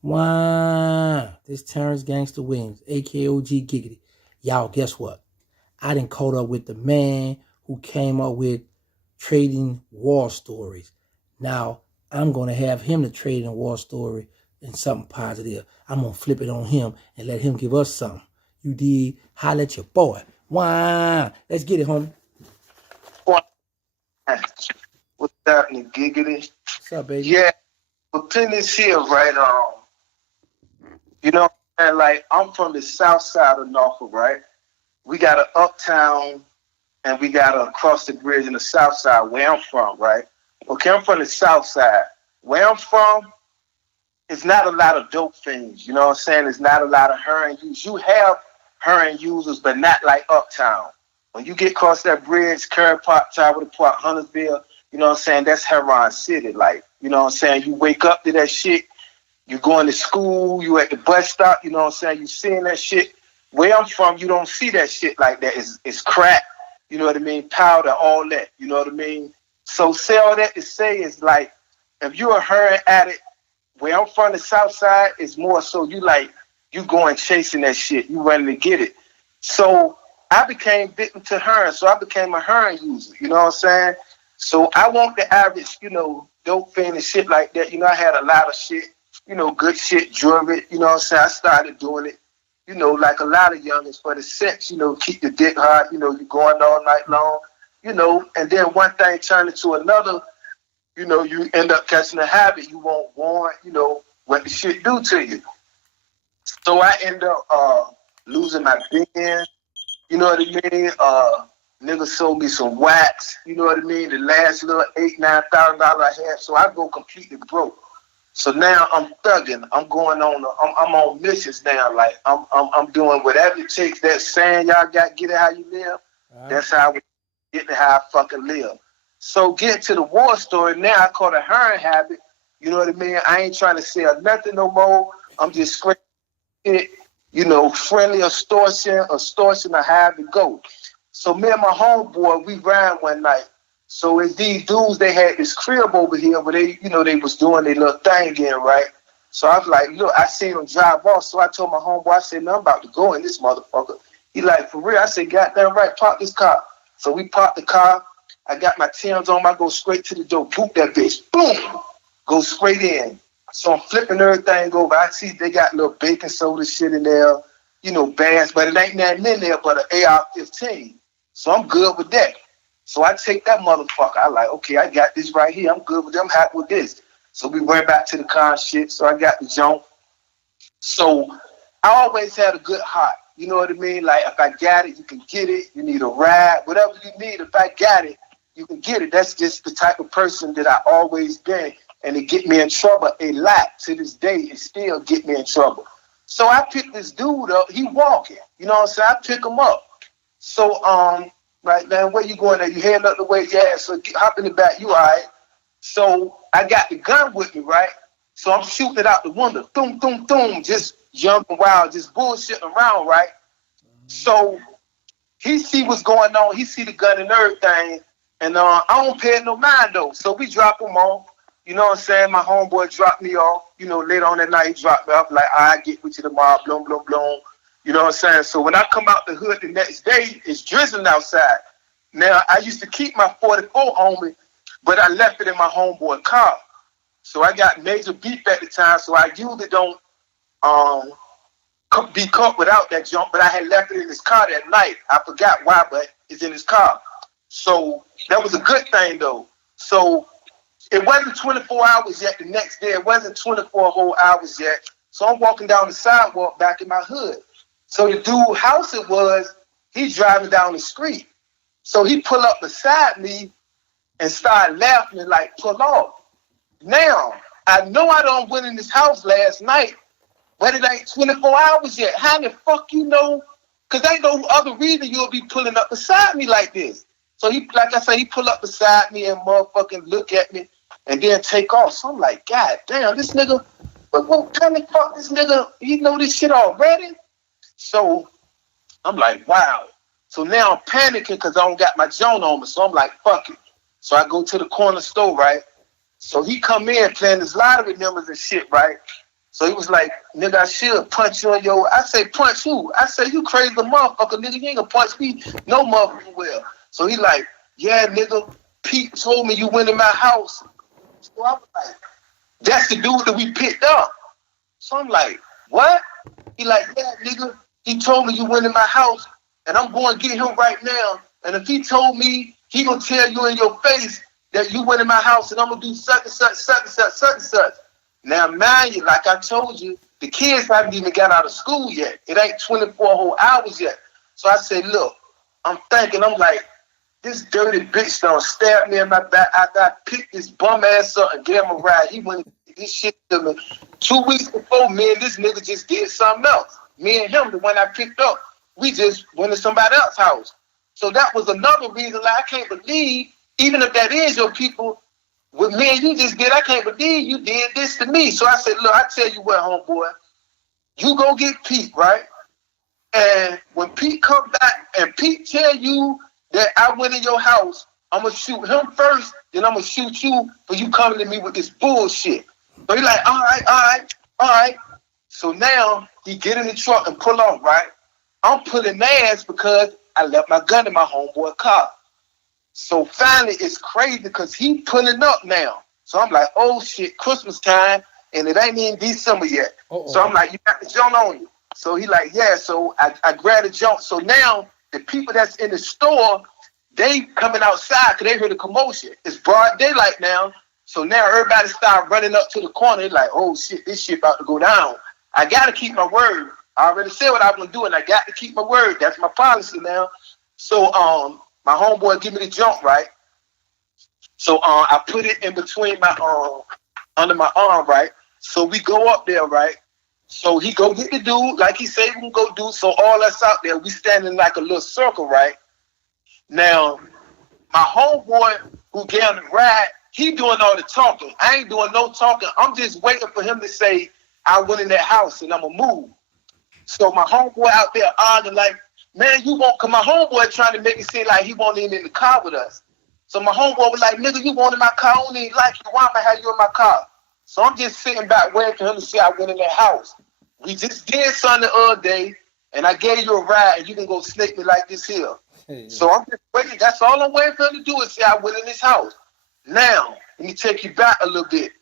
Wow, this Terrence Gangsta Williams, AKOG Giggity. Y'all, guess what? I done caught up with the man who came up with trading war stories. Now, I'm going to have him the trading war story and something positive. I'm going to flip it on him and let him give us something. You did? Holla at your boy. Wow. Let's get it, homie. What's happening, Giggity? What's up, baby? Yeah, but pin this here, right? You know, and like I'm from the south side of Norfolk, right? We got an uptown and we got to cross the bridge in the south side where I'm from, right? Okay, I'm from the south side. Where I'm from, it's not a lot of dope things. You know what I'm saying? It's not a lot of heroin use. You have heroin users, but not like uptown. When you get across that bridge, Curry Park, Tower Park, Huntersville, you know what I'm saying? That's heroin city. Like, you know what I'm saying? You wake up to that shit. You going to school. You at the bus stop. You know what I'm saying? You seeing that shit. Where I'm from, you don't see that shit like that. It's crack. You know what I mean? Powder, all that. You know what I mean? So say all that to say is like, if you're a heroin addict, where I'm from, the south side, is more so you like, you going chasing that shit. You running to get it. So I became bitten to heroin. So I became a heroin user. You know what I'm saying? So I want the average, you know, dope fiend and shit like that. You know, I had a lot of shit, you know, good shit, jewelry. You know what I'm saying? I started doing it, you know, like a lot of youngins for the sex, you know, keep the dick hard. You know, you going all night long, you know, and then one thing turned into another. You know, you end up catching a habit. You won't warrant, you know, what the shit do to you. So I end up losing my bin. You know what I mean? Niggas sold me some wax. You know what I mean? The last little $8,000-$9,000 I had. So I go completely broke. So now I'm thugging. I'm going on. I'm on missions now. Like I'm doing whatever it takes. That saying y'all got, get it how you live. Right. That's how we get it how I fucking live. So get to the war story. Now I call it a heroin habit. You know what I mean? I ain't trying to sell nothing no more. I'm just scraping it. You know, friendly extortion, or have it go. So me and my homeboy, we ran one night. So as these dudes, they had this crib over here where they, you know, they was doing their little thing in, right? So I was like, look, I seen them drive off. So I told my homeboy, I said, no, I'm about to go in this motherfucker. He like, for real? I said, goddamn right, park this car. So we parked the car. I got my Timbs on. I go straight to the door, boot that bitch. Boom! Go straight in. So I'm flipping everything over. I see they got little baking soda shit in there, you know, bags, but it ain't nothing in there but an AR-15. So I'm good with that. So I take that motherfucker. I like, okay, I got this right here. I'm good with them. I'm happy with this. So we went back to the car and shit. So I got the jump. So I always had a good heart. You know what I mean? Like, if I got it, you can get it. You need a ride. Whatever you need, if I got it, you can get it. That's just the type of person that I always been. And it get me in trouble a lot. To this day, it still get me in trouble. So I picked this dude up. He walking. You know what I'm saying? I pick him up. So, right, man, where you going there? You heading up the way? Yeah, so hop in the back. You all right? So I got the gun with me, right? So I'm shooting it out the window. Boom, boom, boom. Just jumping wild, just bullshitting around, right? So he see what's going on. He see the gun and everything. And I don't pay no mind, though. So we drop him off. You know what I'm saying? My homeboy dropped me off. You know, later on that night, he dropped me off. Like, I get with you tomorrow, bloom, bloom, bloom. You know what I'm saying? So when I come out the hood the next day, it's drizzling outside. Now, I used to keep my 44 on me, but I left it in my homeboy car. So I got major beef at the time, so I usually don't be caught without that jump, but I had left it in his car that night. I forgot why, but it's in his car. So that was a good thing, though. So it wasn't 24 hours yet the next day. It wasn't 24 whole hours yet. So I'm walking down the sidewalk back in my hood. So the dude's house it was, he's driving down the street. So he pull up beside me and started laughing and like pull off. Now, I know I done went in this house last night, but it ain't 24 hours yet. How the fuck you know? Because ain't no other reason you'll be pulling up beside me like this. So he, like I said, he pull up beside me and motherfucking look at me and then take off. So I'm like, God damn, this nigga, what kind of fuck this nigga, he know this shit already? So I'm like, wow. So now I'm panicking because I don't got my Joan on me. So I'm like, fuck it. So I go to the corner store, right? So he come in playing his lottery numbers and shit, right? So he was like, nigga, I should punch you on your... I say, punch who? I say, you crazy motherfucker, nigga. You ain't gonna punch me no motherfucking well. So he like, yeah, nigga, Pete told me you went in my house. So I was like, that's the dude that we picked up. So I'm like, what? He like, yeah, nigga, he told me you went in my house, and I'm going to get him right now. And if he told me, he gonna tell you in your face that you went in my house, and I'm gonna do such and such, such and such, such and such. Now, mind you, like I told you, the kids haven't even got out of school yet. It ain't 24 whole hours yet. So I said, look, I'm like, this dirty bitch done stabbed me in my back after I picked this bum ass up and gave him a ride. He went and did this shit to me. 2 weeks before, me and this nigga just did something else. Me and him, the one I picked up, we just went to somebody else's house. So that was another reason, like, I can't believe, even if that is your people, what me and you just did, I can't believe you did this to me. So I said, look, I tell you what, homeboy, you go get Pete, right? And when Pete come back and Pete tell you that I went in your house, I'm going to shoot him first, then I'm going to shoot you for you coming to me with this bullshit. So he like, all right. So now he get in the truck and pull off, right? I'm pulling ass because I left my gun in my homeboy car. So finally, it's crazy because he pulling up now. So I'm like, oh shit, Christmas time, and it ain't even December yet. Uh-oh. So I'm like, you got the jump on you. So he like, yeah. So I grabbed the jump. So now the people that's in the store, they coming outside because they heard the commotion. It's broad daylight now. So now everybody start running up to the corner. They're like, oh shit, this shit about to go down. I got to keep my word. I already said what I was going to do, and I got to keep my word. That's my policy now. So my homeboy give me the jump, right? So I put it in between my under my arm, right? So we go up there, right? So he go get the dude, like he said we can go do. So all us out there, we standing like a little circle, right? Now, my homeboy who gave him the ride, he doing all the talking. I ain't doing no talking. I'm just waiting for him to say, I went in that house and I'm going to move. So my homeboy out there arguing like, man, you won't, because my homeboy trying to make it seem like he won't even in the car with us. So my homeboy was like, nigga, you want in my car? I don't even like you. Why am I have you in my car? So I'm just sitting back waiting for him to say I went in that house. We just did something the other day, and I gave you a ride, and you can go snake me like this here. Hey, so I'm just waiting. That's all I'm waiting for him to do is say I went in this house. Now, let me take you back a little bit.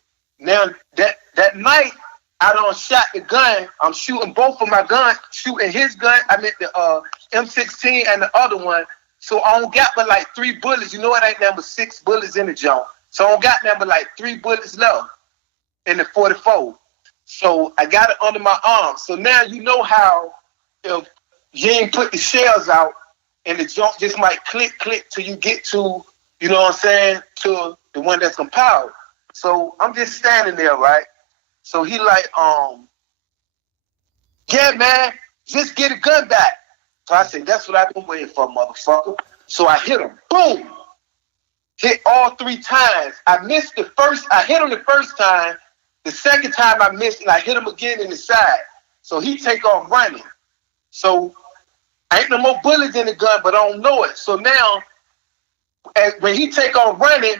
Now, that night, I done shot the gun. I'm shooting both of my guns, shooting his gun. I meant the M16 and the other one. So I don't got but like 3 bullets. You know it ain't number 6 bullets in the jump. So I don't got number like 3 bullets left in the 44. So I got it under my arm. So now you know how if you ain't put the shells out and the jump just might click till you get to, you know what I'm saying, to the one that's compiled. So I'm just standing there, right? So he like, yeah, man, just get a gun back. So I said, that's what I've been waiting for, motherfucker. So I hit him, boom. Hit all 3 times. I missed the first, I hit him the first time. The second time I missed and I hit him again in the side. So he take off running. So I ain't no more bullets in the gun, but I don't know it. So now, when he take off running,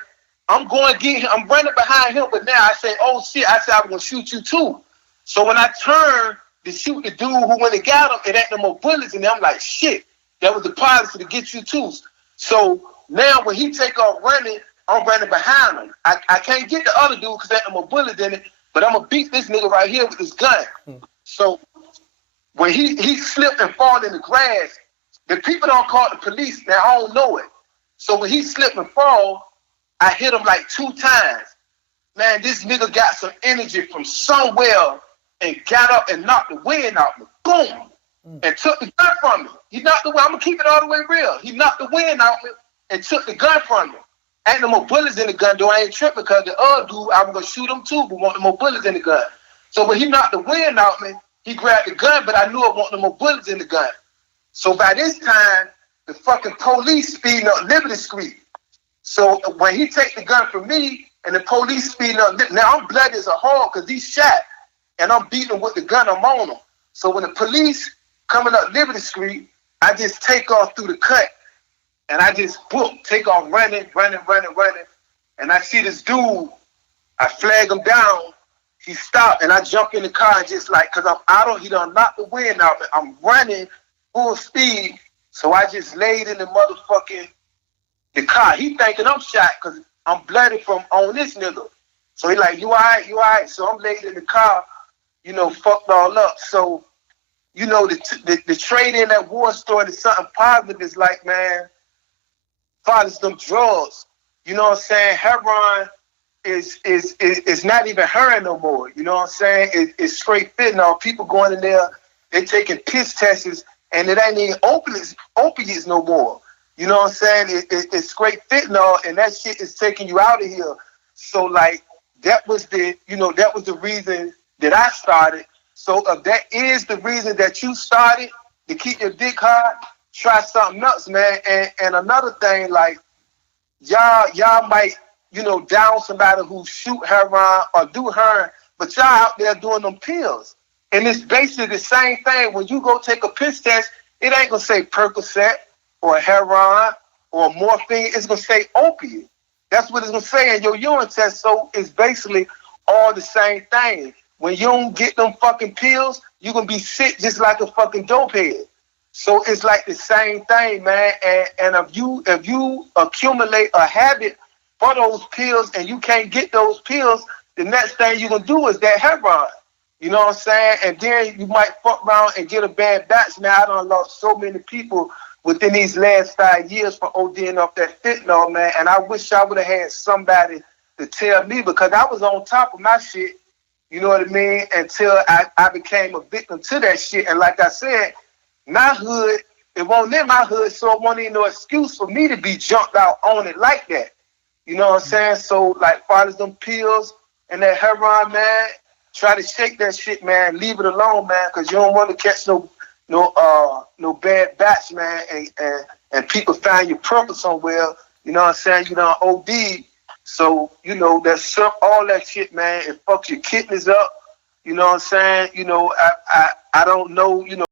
I'm going to get him. I'm running behind him, but now I say, oh shit, I said I'm going to shoot you too. So when I turn to shoot the dude who went and got him, it ain't no more bullets in there. I'm like, shit, that was the policy to get you too. So now when he take off running, I'm running behind him. I can't get the other dude because there ain't no more bullets in it, but I'm going to beat this nigga right here with this gun. So when he slipped and fall in the grass, the people don't call the police. Now I don't know it. So when he slipped and fall, I hit him like 2 times. Man, this nigga got some energy from somewhere and got up and knocked the wind out me. Boom! And took the gun from me. He knocked the wind. I'm going to keep it all the way real. He knocked the wind out me and took the gun from me. Ain't no more bullets in the gun, though. I ain't tripping because the other dude, I'm going to shoot him too, but want no more bullets in the gun. So when he knocked the wind out me, he grabbed the gun, but I knew I want no more bullets in the gun. So by this time, the fucking police speeding up Liberty Street. So when he take the gun from me and the police speeding up, now I'm bloody as a hog because he shot and I'm beating him with the gun, I'm on him. So when the police coming up Liberty Street, I just take off through the cut and I just take off running. And I see this dude, I flag him down. he stopped, and I jumped in the car and just like, cause I'm out of, he done knocked the wind out, and I'm running full speed. So I just laid in the motherfucking the car. He thinking I'm shot because I'm bloody from on this nigga. So he like, you all right, you all right? So I'm laid in the car, you know, fucked all up. So, you know, the trade in that war story is something positive. Is like, man, fathers them drugs. You know what I'm saying? Heroin is not even heroin no more. You know what I'm saying? It's straight fentanyl. People going in there, they taking piss tests, and it ain't even opiates no more. You know what I'm saying? It's straight fentanyl, and that shit is taking you out of here. So like that was the reason that I started. So if that is the reason that you started to keep your dick hard, try something else, man. And another thing, like y'all might, you know, down somebody who shoot heroin or do heroin, but y'all out there doing them pills. And it's basically the same thing. When you go take a piss test, it ain't gonna say Percocet or heroin or morphine. It's gonna say opiate. That's what it's gonna say in your urine test. So it's basically all the same thing. When you don't get them fucking pills, you're gonna be sick just like a fucking dopehead. So it's like the same thing, man. And if you accumulate a habit for those pills and you can't get those pills, the next thing you're gonna do is that heroin. You know what I'm saying? And then you might fuck around and get a bad batch. Now I done lost so many people within these last 5 years for ODing off that fentanyl, man. And I wish I would have had somebody to tell me, because I was on top of my shit, you know what I mean, until I became a victim to that shit. And like I said, my hood, it wasn't in my hood, so it wasn't even no excuse for me to be jumped out on it like that. You know what I'm saying? So like, far as them pills and that heroin, man, try to shake that shit, man. Leave it alone, man, because you don't want to catch no bad batch, man, and people find your purpose somewhere. You know what I'm saying? You know, OD. So, you know, that's all that shit, man. It fucks your kidneys up. You know what I'm saying? You know, I don't know, you know.